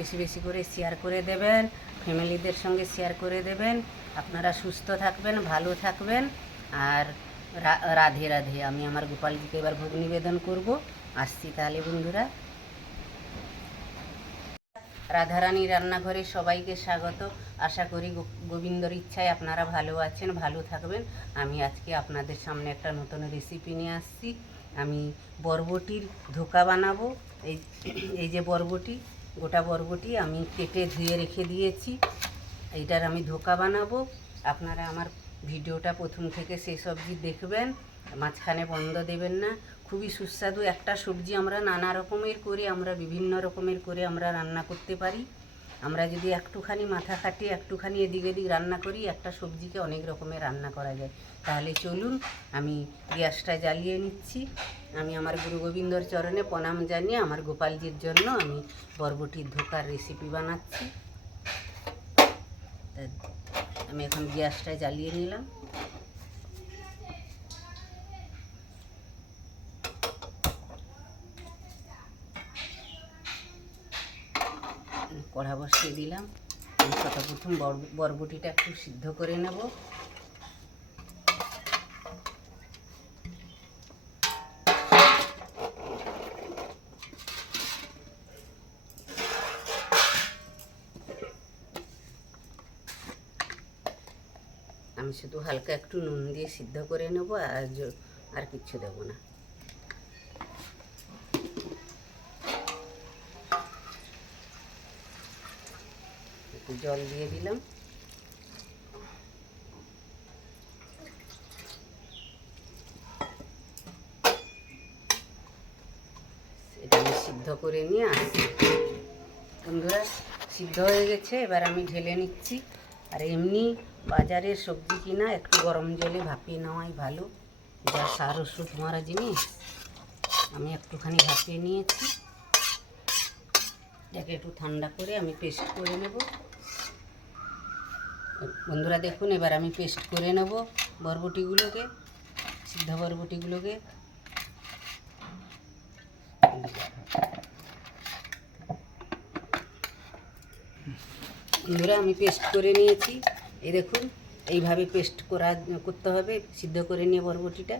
বেশি বেশি করে শেয়ার করে দেবেন, ফ্যামিলিদের সঙ্গে শেয়ার করে দেবেন। আপনারা সুস্থ থাকবেন, ভালো থাকবেন। আর রাধে রাধে। আমি আমার গোপালজিকে এবার ভোগ নিবেদন করব। আসছি তাহলে বন্ধুরা। রাধারানী রান্নাঘরে সবাইকে স্বাগত। আশা করি গোবিন্দর ইচ্ছায় আপনারা ভালো আছেন, ভালো থাকবেন। আমি আজকে আপনাদের সামনে একটা নতুন রেসিপি নিয়ে আসছি। আমি বরবটির ধোকা বানাবো। এই এই যে বরবটি, গোটা বরবটি আমি কেটে ধুয়ে রেখে দিয়েছি। এইটার আমি ধোকা বানাবো। আপনারা আমার ভিডিওটা প্রথম থেকে শেষ অবধি দেখবেন, মাঝখানে বন্ধ দেবেন না। খুবই সুস্বাদু একটা সবজি। আমরা নানা রকমের করে, আমরা বিভিন্ন রকমের করে আমরা রান্না করতে পারি। আমরা যদি একটুখানি মাথা খাটিয়ে একটুখানি এদিক এদিক রান্না করি, একটা সবজিকে অনেক রকমের রান্না করা যায়। তাহলে চলুন, আমি গ্যাসটা জ্বালিয়ে নিচ্ছি। আমি আমার গুরু গোবিন্দর চরণে প্রণাম জানিয়ে আমার গোপালজির জন্য আমি বরবটির ধোকার রেসিপি বানাচ্ছি। আমি এখন গ্যাসটা জ্বালিয়ে নিলাম। কড়া বসিয়ে দিলাম। আমি প্রথম বরবটিটা একটু সিদ্ধ করে নেব। আমি শুধু হালকা একটু নুন দিয়ে সিদ্ধ করে নেব, আর কিচ্ছু দেবো না। একটু জল দিয়ে দিলাম। এটা আমি সিদ্ধ করে নিয়ে আসছি। বন্ধুরা, সিদ্ধ হয়ে গেছে, এবার আমি ঢেলে নিচ্ছি। আর এমনি বাজারের সবজি কিনা একটু গরম জলে ভাপিয়ে নেওয়াই ভালো, যা সার ওষুধ মারা জিনিস। আমি একটুখানি ভাপিয়ে নিয়েছি। এটাকে একটু ঠান্ডা করে আমি পেস্ট করে নেব। বন্ধুরা দেখুন, এবার আমি পেস্ট করে নেব বরবটিগুলোকে, সিদ্ধ বরবটিগুলোকে। বন্ধুরা, আমি পেস্ট করে নিয়েছি। এই দেখুন, এইভাবে পেস্ট করতে হবে, সিদ্ধ করে নিয়ে বরবটিটা।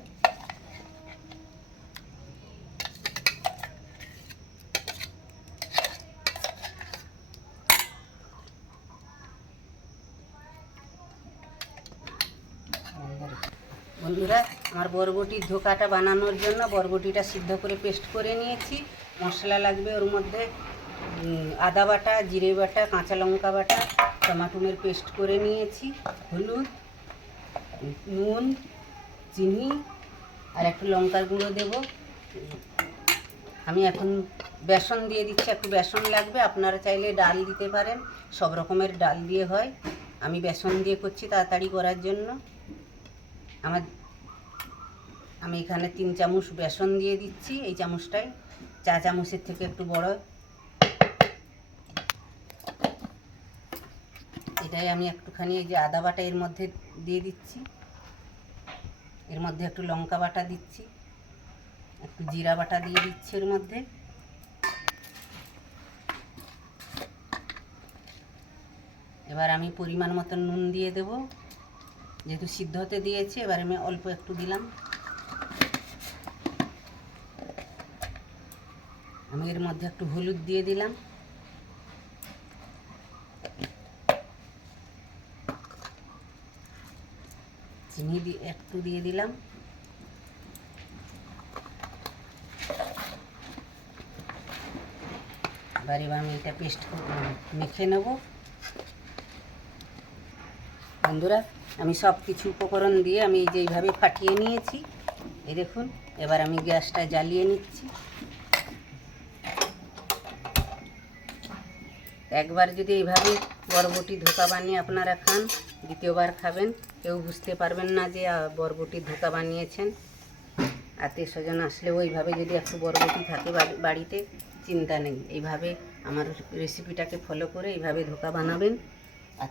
বন্ধুরা, আমার বরবটির ধোকাটা বানানোর জন্য বরবটিটা সিদ্ধ করে পেস্ট করে নিয়েছি। মশলা লাগবে ওর মধ্যে আদা বাটা, জিরে বাটা, কাঁচা লঙ্কা বাটা, টমাটোমের পেস্ট করে নিয়েছি, হলুদ, নুন, চিনি আর একটু লঙ্কার গুঁড়ো দেব। আমি এখন বেসন দিয়ে দিচ্ছি, একটু বেসন লাগবে। আপনারা চাইলে ডাল দিতে পারেন, সব রকমের ডাল দিয়ে হয়। আমি বেসন দিয়ে করছি তাড়াতাড়ি করার জন্য। আমি এখানে 3 চামচ বেসন দিয়ে দিচ্ছি। এই চামচটাই, চা চামচের থেকে একটু বড়। এটাই আমি একটুখানি এই যে আদা বাটা এর মধ্যে দিয়ে দিচ্ছি। এর মধ্যে একটু লঙ্কা বাটা দিচ্ছি, একটু জিরা বাটা দিয়ে দিচ্ছি এর মধ্যে। এবার আমি পরিমাণ মতন নুন দিয়ে দেব, যেহেতু সিদ্ধ হতে দিয়েছি। এবার আমি অল্প একটু দিলাম। আমি এর মধ্যে একটু হলুদ দিয়ে দিলাম। চিনি একটু দিয়ে দিলাম। এবার আমি এটা পেস্ট মেখে নেব। বন্ধুরা, আমি সব কিছু উপকরণ দিয়ে আমি এই যে এইভাবে ফাটিয়ে নিয়েছি। এই দেখুন, এবার আমি গ্যাসটা জ্বালিয়ে নিচ্ছি। একবার যদি এইভাবে বরবটি ধোকা বানিয়ে আপনারা খান, দ্বিতীয়বার খাবেন কেউ বুঝতে পারবেন না যে বরবটি ধোকা বানিয়েছেন। আত্মীয় স্বজন আসলে ওইভাবে যদি একটু বরবটি থাকে বাড়িতে, চিন্তা নেই। এইভাবে আমার রেসিপিটাকে ফলো করে এইভাবে ধোকা বানাবেন। আর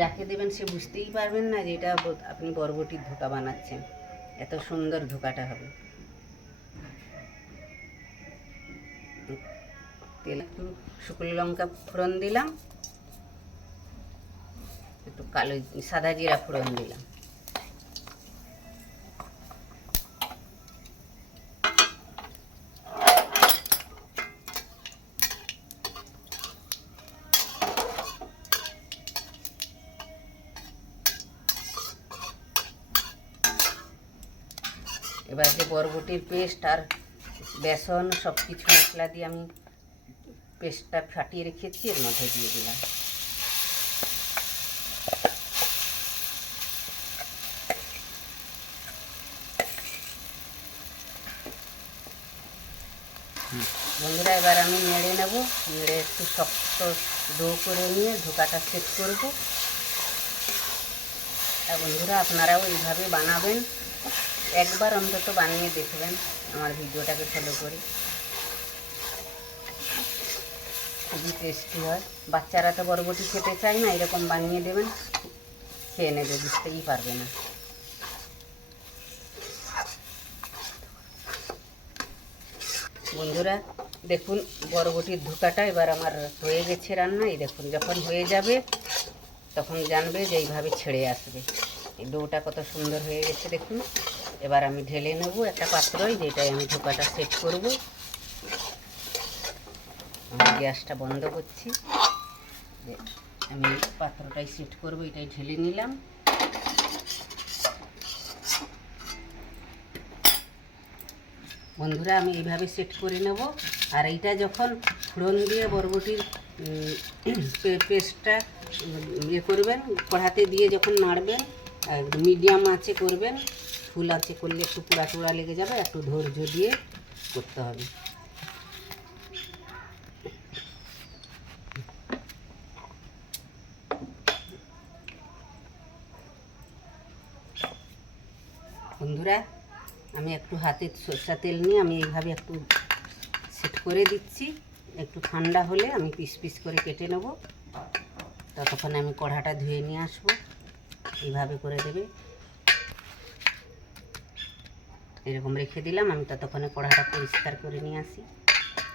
যাকে দেবেন সে বুঝতেই পারবেন না যে এটা আপনি বরবটির ধোকা বানাচ্ছেন। এত সুন্দর ধোকাটা হবে। তেল, একটু শুকনো লঙ্কা ফোড়ন দিলাম, একটু কালো সাদা জিরা ফোড়ন দিলাম। এবার যে বরবটির পেস্ট আর বেসন সব কিছু মশলা দিয়ে আমি পেস্টটা ফাটিয়ে রেখেছি এর মধ্যে দিয়ে দিলাম। বন্ধুরা এবার আমি নেড়ে নেব, নেড়ে একটু শক্ত ডো করে নিয়ে ধোকাটা সেট করব। আর বন্ধুরা আপনারাও এইভাবে বানাবেন, একবার অন্তত বানিয়ে দেখবেন আমার ভিডিওটাকে ফলো করে, খুবই টেস্টি হয়। বাচ্চারা তো বরবটি খেতে চায় না, এরকম বানিয়ে দেবেন, খেয়ে নেবে, বুঝতেই পারবে না। বন্ধুরা দেখুন বরবটির ধোকাটা এবার আমার হয়ে গেছে রান্না। এই দেখুন যখন হয়ে যাবে তখন জানবে যে এইভাবে ছেড়ে আসবে। এই ডোটা কত সুন্দর হয়ে গেছে দেখুন। এবার আমি ঢেলে নেব একটা পাত্রয়, যেটাই আমি ধোকাটা সেট করব। আমি গ্যাসটা বন্ধ করছি, আমি পাত্রটাই সেট করব, এটাই ঢেলে নিলাম। বন্ধুরা আমি এইভাবে সেট করে নেব। আর এইটা যখন ফোড়ন দিয়ে বরবটির পেস্টটা ইয়ে করবেন, কড়াতে দিয়ে যখন নাড়বেন, মিডিয়াম আঁচে করবেন, ফুল আঁচে করলে একটু পোড়া টোড়া লেগে যাবে, একটু ধৈর্য দিয়ে করতে হবে। বন্ধুরা আমি একটু হাতে সরষা তেল নিয়ে আমি এইভাবে একটু সেট করে দিচ্ছি। একটু ঠান্ডা হলে আমি পিস পিস করে কেটে নেব। ততক্ষণে আমি কড়াটা ধুয়ে নিয়ে আসবো। এইভাবে করে দেবে, এরকম রেখে দিলাম। আমি ততক্ষণে কড়াটা পরিষ্কার করে নিয়ে আসি।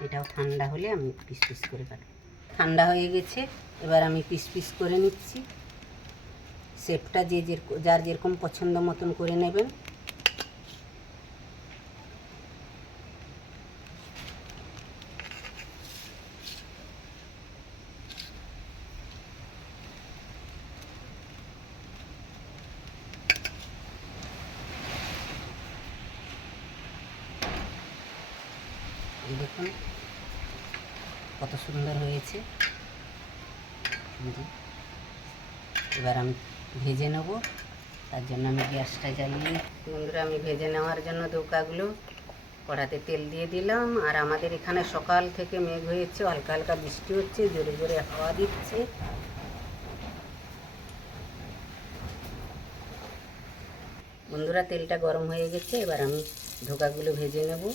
এটাও ঠান্ডা হলে আমি পিস পিস করে কাটব। ঠান্ডা হয়ে গেছে, এবার আমি পিস পিস করে নিচ্ছি। শেপটা যার যেরকম পছন্দ মতন করে নেবেন। দেখুন কত সুন্দর হয়েছে। এবার আমি ভেজে নেব, তার জন্য আমি গ্যাসটা জ্বালিয়ে, বন্ধুরা আমি ভেজে নেওয়ার জন্য ধোকাগুলো কড়াতে তেল দিয়ে দিলাম। আর আমাদের এখানে সকাল থেকে মেঘ হয়েছে, হালকা হালকা বৃষ্টি হচ্ছে, জোরে জোরে হাওয়া দিচ্ছে। বন্ধুরা তেলটা গরম হয়ে গেছে, এবার আমি ধোকাগুলো ভেজে নেব।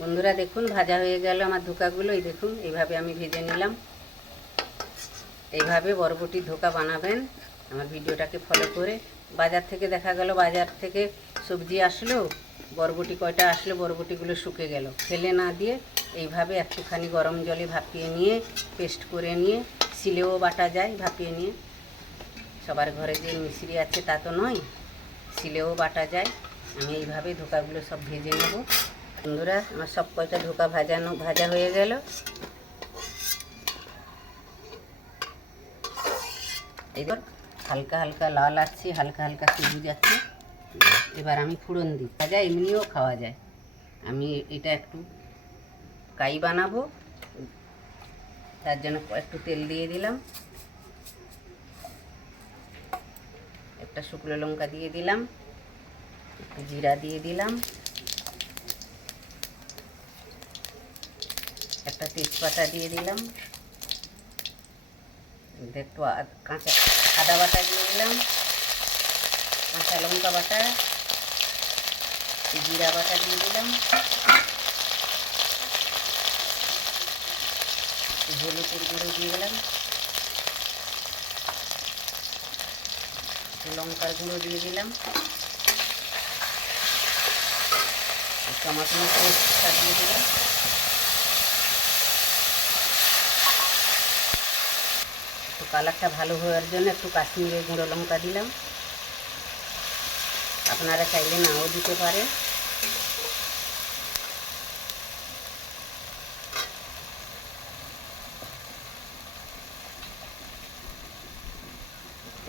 বন্ধুরা দেখুন ভাজা হয়ে গেল আমার ধোকাগুলো। এই দেখুন এইভাবে আমি ভেজে নিলাম। এইভাবে বরবটির ধোকা বানাবেন আমার ভিডিওটাকে ফলো করে। বাজার থেকে দেখা গেল, বাজার থেকে সবজি আসলো, বরবটি কয়টা আসলো, বরবটিগুলো শুকে গেল, ফেলে না দিয়ে এইভাবে একটুখানি গরম জলে ভাপিয়ে নিয়ে পেস্ট করে নিয়ে, শিলেও বাটা যায় ভাপিয়ে নিয়ে। সবার ঘরে যে মিশ্রি আছে তা তো নয়, শিলেও বাটা যায়। আমি এইভাবে ধোকাগুলো সব ভেজে নেব। বন্ধুরা আমার সব কয়টা ধোকা ভাজা হয়ে গেল। এবার হালকা হালকা লাল আসছে, হালকা হালকা সবুজ যাচ্ছে। এবার আমি ফোড়ন দিই। ভাজা এমনিও খাওয়া যায়। আমি এটা একটু কাই বানাবো, তার জন্য একটু তেল দিয়ে দিলাম, একটা শুকনো লঙ্কা দিয়ে দিলাম, একটু জিরা দিয়ে দিলাম, একটা তেজপাতা দিয়ে দিলাম, একটু কাঁচা আদা বাটা দিয়ে দিলাম, কাঁচা লঙ্কা বাটা, জিরা বাটা দিয়ে দিলাম, হলুদের গুঁড়ো দিয়ে দিলাম, লঙ্কার গুঁড়ো দিয়ে দিলাম, টমেটো পেস্টটা দিয়ে দিলাম, একটু কালারটা ভালো হওয়ার জন্য একটু কাশ্মীরের গুঁড়ো লঙ্কা দিলাম, আপনারা চাইলে নাও দিতে পারেন।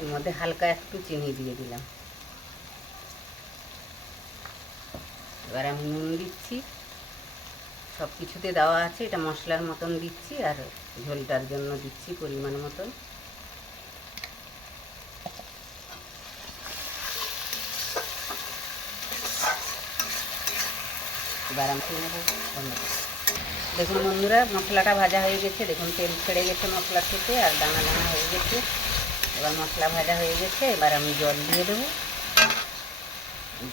এর মধ্যে হালকা একটু চিনি দিয়ে দিলাম। এবার আমি নুন দিচ্ছি, সব কিছুতে দেওয়া আছে, এটা মশলার মতন দিচ্ছি আর ঝোলটার জন্য দিচ্ছি পরিমাণ মতন। এবার আমি নেব। দেখুন বন্ধুরা, মশলাটা ভাজা হয়ে গেছে, দেখুন তেল ছেড়ে গেছে মশলা থেকে আর দানা দানা হয়ে গেছে। এবার মশলা ভাজা হয়ে গেছে, এবার আমি জল দিয়ে দেবো।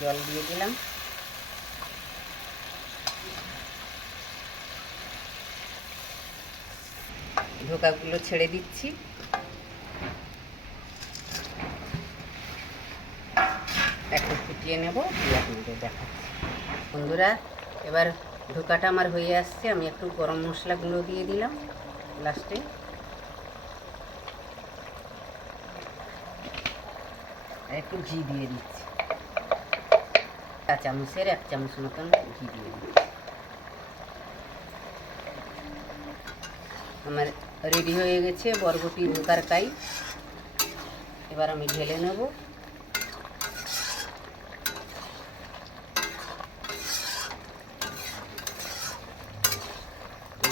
জল দিয়ে দিলাম, ধোকাগুলো ছেড়ে দিচ্ছি। একটু ফুটিয়ে নেব, দিয়ে আপনাদের দেখাচ্ছি। বন্ধুরা, এবার ধোকাটা আমার হয়ে আসছে, আমি একটু গরম মশলা গুঁড়ো দিয়ে দিলাম লাস্টে। একটু ঘি দিয়ে দিচ্ছি, 1 চামচের 1 চামচ মতন ঘি দিয়ে দিচ্ছি। আমার রেডি হয়ে গেছে বরবটি ধোকার কাই। এবার আমি ঢেলে নেব।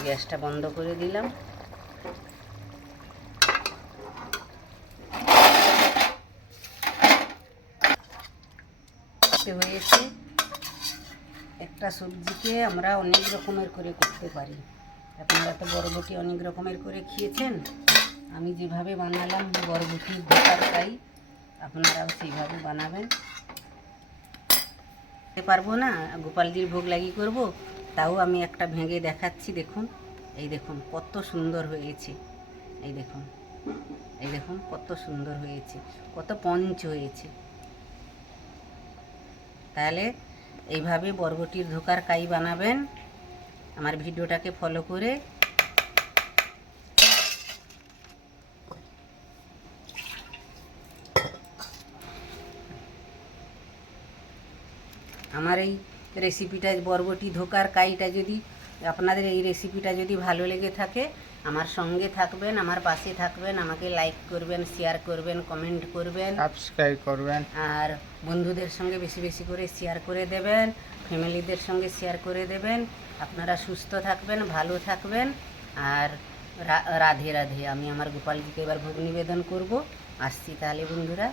গ্যাসটা বন্ধ করে দিলাম। হয়েছে, একটা সবজিকে আমরা অনেক রকমের করে করতে পারি। আপনারা তো বরবটি অনেক রকমের করে খেয়েছেন, আমি যেভাবে বানালাম বরবটির ধোকার কাই, আপনারাও সেইভাবে বানাবেন। পারবো না, গোপালজির ভোগ লাগি করব, তাও আমি একটা ভেঙে দেখাচ্ছি। দেখুন, এই দেখুন কত সুন্দর হয়েছে, এই দেখুন, এই দেখুন কত সুন্দর হয়েছে, কত পঞ্চ হয়েছে। তাহলে এইভাবে বরবটির ধোকার কাই বানাবেন। আমার ভিডিওটাকে ফলো করে আমার এই রেসিপিটা, বরবটি ধোকার কাইটা, যদি আপনাদের এই রেসিপিটা যদি ভালো লেগে থাকে, আমার সঙ্গে থাকবেন, আমার পাশে থাকবেন, আমাকে লাইক করবেন, শেয়ার করবেন, কমেন্ট করবেন, সাবস্ক্রাইব করবেন, আর বন্ধুদের সঙ্গে বেশি বেশি করে শেয়ার করে দেবেন, ফ্যামিলিদের সঙ্গে শেয়ার করে দেবেন। আপনারা সুস্থ থাকবেন, ভালো থাকবেন, আর রাধে রাধে। আমি আমার গোপালজিকে এবার ভোগ নিবেদন করব। আসছি তাহলে বন্ধুরা।